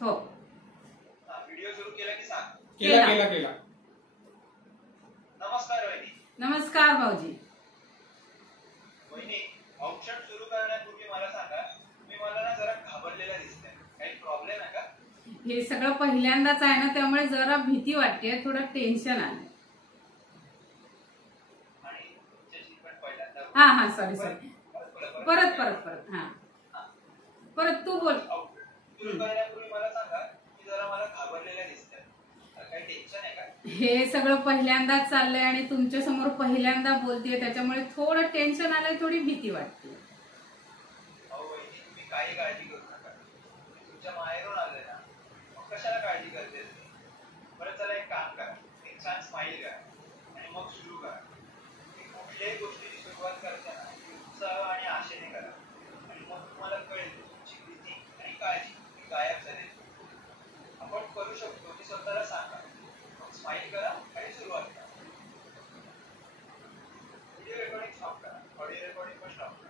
हो. व्हिडिओ सुरू केला की सांग. केला केला केला. नमस्कार वहिनी. नमस्कार भाऊजी. वहिनी, औषध सुरू करण्यापूर्वी मला सांगा, तुम्ही मला ना जरा घाबरलेला दिसताय. काही प्रॉब्लेम आहे का? हे सगळं पहिल्यांदाच आहे ना, त्यामुळे जरा भीती वाटते, थोडं टेन्शन आलं. आणि तुमच्याशी पण पहिल्यांदा. हा सॉरी परत हा परत तू बोल. सुरू करण्यापूर्वी मला सांगा की जरा मला घाबरलेला दिसतंय. काही टेन्शन आहे का? हे सगळं पहिल्यांदाच चाललंय आणि तुमच्या समोर पहिल्यांदा बोलतेय, त्याच्यामुळे थोडं टेन्शन आलंय, थोडी भीती वाटते. अहो वहिनी, तुम्ही काही काळजी करू नका. तुमच्या माहेरून आले ना, मग कशाला काळजी करते? बरं चला एक काम करा, एक छान स्माइल करा आणि मग सुरू करा. कुठल्याही गोष्टीची सुरुवात करताना उत्साह आणि आशेने करा आणि मग तुम्हाला कळेल तुमची भीती आणि काळजी गायब झाली. आपण करू शकतो ते स्वतःला सांगा. मग स्माइल करा आणि सुरुवात करा. व्हिडिओ रेकॉर्डिंग स्टॉप करा. ऑडिओ रेकॉर्डिंग पण स्टॉप करा.